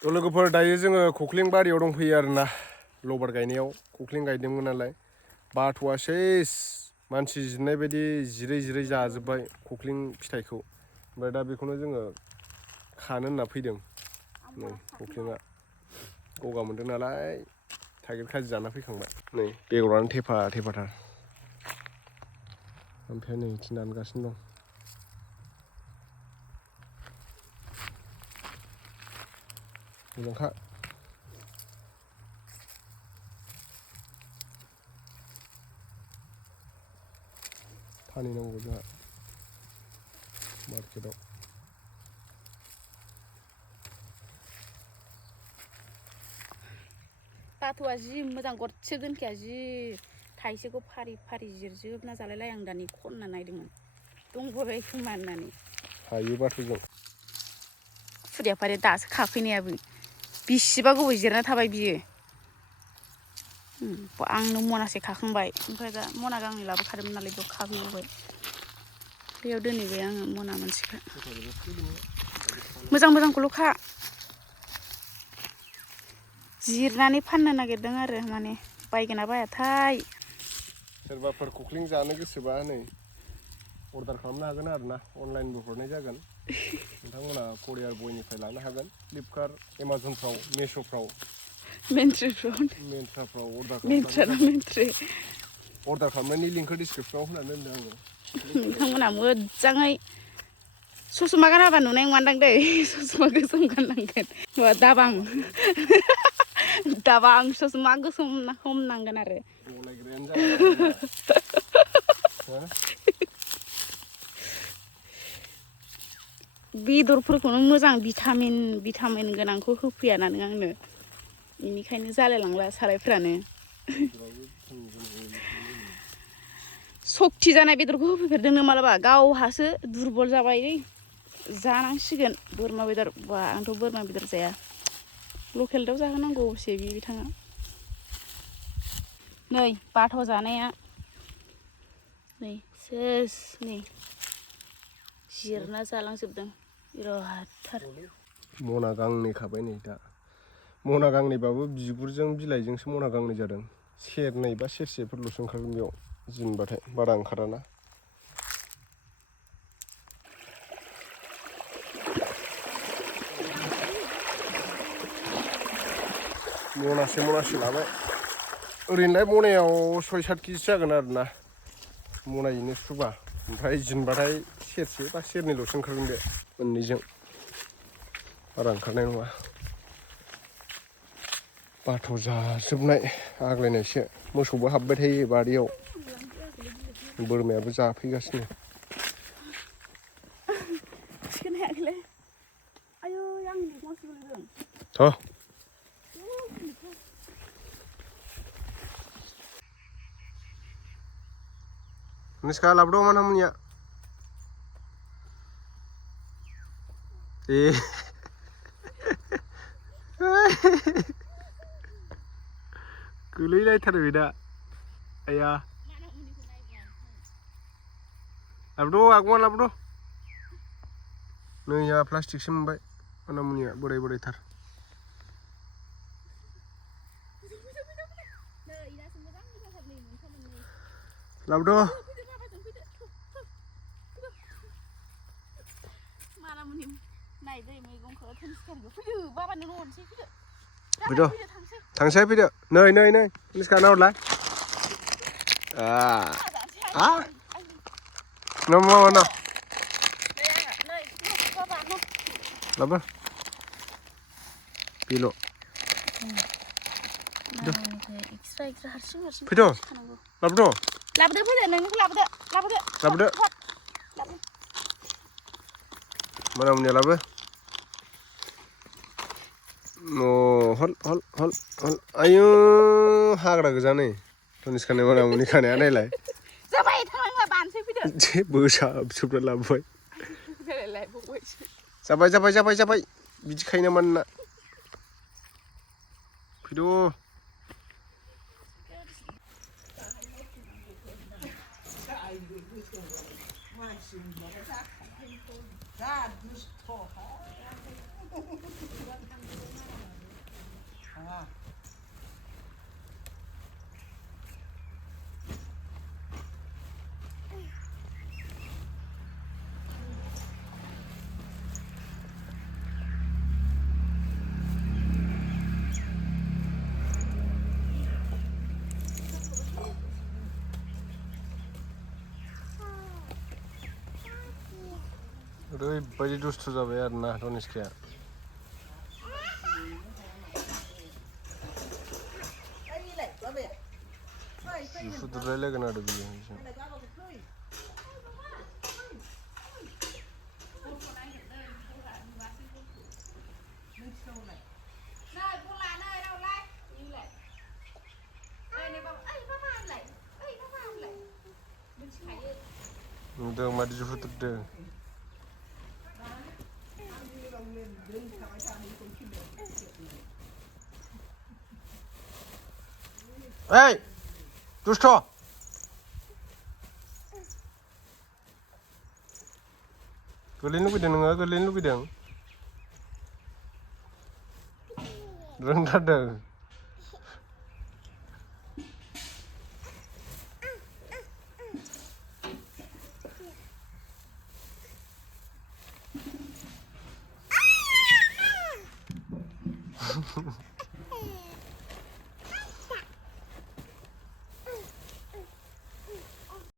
थ' लोगोफोर दायो जोङो खख्लिं बारियाव दंफैयो आरोना लबार गायनायाव खख्लिं गायदोंमोन नालाय बाथ'आ सेस मानसि जिरनाय बायदि जिरै जिरै जाजोब्बाय खख्लिं फिथाइखौ ओमफ्राय दा बेखौनो जोङो खानो होनना फैदों नै खख्लिङा गगा मोनदों नालाय थाइगिर खाजि जाना फैखांबाय नै बेगरानो थेफा थेफाथार ओमफ्राय नै बिथिं दानगासिनो दं मोजांखा फानहैनांगौ जोंहा मार्केटाव बाथ'आ जि मोजां गरसे दोनखाया जि थाइसेखौ फारि फारि जिरजोबना जालायलाय आं दानि खनना नायदोंमोन दंबोबाय खोमा होननानै हायो बाथ'जों खुदिया फारि दासो खाफैनायाबो बिसिबा गोबाव जिरना थाबाय बियो आंनो मनासे खाखांबाय ओमफ्राय दा मना गांनै लाबोखादोंमोन नालाय बेयाव खाफैबावबाय बेयाव दोनहैबाय आङो मना मोनसेखौ मोजां मोजांखौल' खा जिरनानै फाननो नागिरदों आरो माने बायगोना बायाथाय सोरबाफोर खख्लिं जानो गोसोबा नै अर्डार खालामनो हागोन आरो ना अनलाइनबो हरनाय जागोन नोंथांमोना करियार बयनिफ्राय लानो हागोन फ्लिपकार्ट एमाजनफ्राव मेश'फ्राव मिन्ट्राफ्राव अर्डार खालामनायनि लिंकखौ डिसक्रिपसनाव होनानै दोनदों आङो नोंथांमोना मोजाङै ससमा गानाबा नुनाय नङादां दै ससमा गोसोम गाननांगोन दाबां दाबां ससमा गोसोम हमनांगोन आरो बेदरफोरखौनो मोजां भिटामिन गोनांखौ होफैयाना नों आंनो बेनिखायनो जालायलांला सारायफ्रानो सक्ति जानाय बेदरखौ होफैफेरदोंनो मालाबा गावहासो दुरबल जाबाय जानांसिगोन बोरमा बेदर बा आंथ' बोरमा बेदर जाया लकेल दाउ जाहोनांगौ अबसे बिथाङा नै बाथ' जानाया नै सेस नै जिरना जालांजोबदों बिरादथार मना गांनै खाबाय नै दा मना गांनैबाबो बिगुरजों बिलाइजोंसो मना गांनै जादों सेरनै बा सेरसेफोरल'सो ओंखारगोन बेयाव जिनबाथाय बारा ओंखाराना मनासे लाबाय ओरैनोलाय मनायाव 6-7 केजि जागोन आरोना मनायैनो सुबा ओमफ्राय जिनबाथाय सेरसे बा सेरनैल'सो ओंखारगोन बे मोननैजों बारा ओंखारनाय नङा बाथ' जाजोबनाय आग्लायनायसो मोसौबो हाबबाय थायो बारियाव बोरमायाबो जाफैगासिनो थ' Dhaniskaya labdo Manamuniya गोलैलायथारो दा आया लाबोद' आगमा लाबोद' नै या प्लास्टिकसो मोनबाय मानामुनिया बोरायथार लाबोद' मानामुनि नायदै मैगंखौ धनिस्कायाखौ फैदो बाबानो हरनोसै फैदो थांसै फैदो नै Dhaniskaya नाहरलाय mana Laba Pilo Fito Labdo Labdo Manamuni labe No hol ayo hagra goजा नै Dhaniskaya Manamuni खानाया नायलाय जाबाय थांलांला बानसै फैदो बोसाबजोबना लाबोबाय जाबाय बिदिखायो नामा नोंना फैद' ओरैबायदि दुस्थु जाबाय आरोना धनिस्काया जुफुद्रुलायलायगोन आरो बियो नुदों मादि जुफुद्रुदों ओइ दुष्ट गोलैनो लुगैदों नोङो गोलैनो लुगैदों रोंथारदों